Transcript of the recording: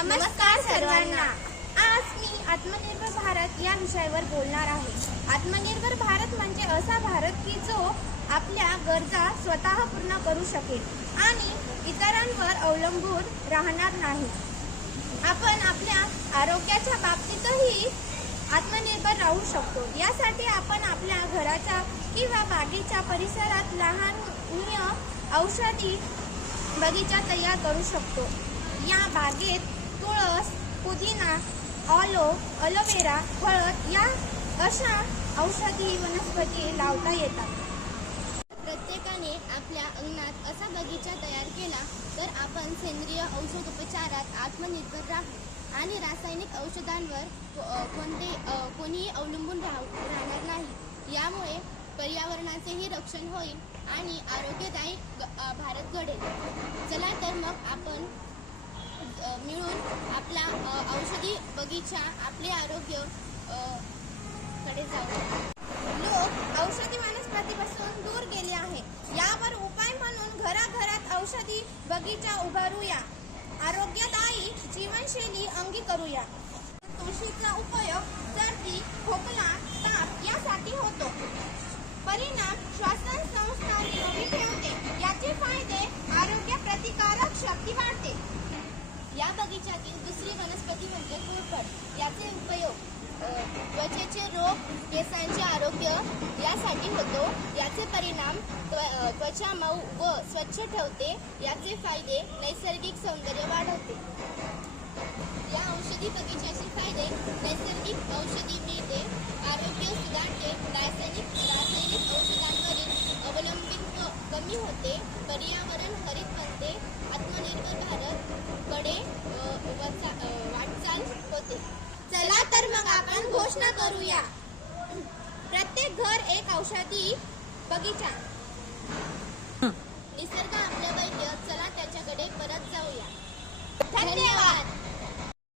नमस्कार सर्वांना। आज मी आत्मनिर्भर भारत या विषयावर बोलणार आहे। आत्मनिर्भर भारत म्हणजे असा भारत की जो आपल्या गरजा स्वतः पूर्ण करू शकेल आणि इतरांवर अवलंबून राहणार नाही। आपण आपल्या आरोग्याच्या बाबतीतही आत्मनिर्भर राहू शकतो। यासाठी आपण आपल्या घराच्या किंवा बागेच्या परिसरात लहान औषधी बगीचा तयार करू शकतो। या बागेत तुळस, पुदिना, अलोवेरा, हळद या अशा औषधी वनस्पती लावता येतात। प्रत्येकाने आपल्या अंगणात असा बगीचा तयार केला तर आपण सेंद्रिय औषधोपचारात आत्मनिर्भर राहू आणि रासायनिक औषधांवर कोणीही अवलंबून राहणार नाही। यामुळे पर्यावरणाचेही रक्षण होईल आणि आरोग्यदायी भारत घडेल। चला तर मग आपण मिळून आपला औषधी बगीचा आपले आरोग्य कडे जाऊ। लोक औषधी वनस्पतीपासून दूर गेले आहे। यावर उपाय म्हणून घराघरात औषधी बगीचा उभारूया, आरोग्यदायी जीवनशैली अंगीकारूया। तुळशीचा उपयोग सर्दी, खोकला, ताप यासाठी होतो। परिणाम श्वसन संस्था निरोगी ठेवते। याचे फायदे आरोग्य प्रतिकारक शक्ती वाढते। या बगीच्यातील दुसरी वनस्पती म्हणजे कोरफड। याचे उपयोग त्वचेचे रोग, केसांचे आरोग्य यासाठी होतो। याचे परिणाम त्वचा मऊ व स्वच्छ ठेवते। याचे फायदे नैसर्गिक सौंदर्य वाढवते। या औषधी बगीच्याचे फायदे नैसर्गिक औषधी मिळते, आरोग्य सुधारते, रासायनिक औषधांवरील अवलंबित्व कमी होते, पर्यावरण हरित बनते, आत्मनिर्भर भारत कडे वाटचाल होते। चला तर मग आपण घोषणा करूया, प्रत्येक घर एक औषधी बगीचा। निसर्ग आपले वैद्य, चला त्याच्याकडे परत जाऊया। धन्यवाद।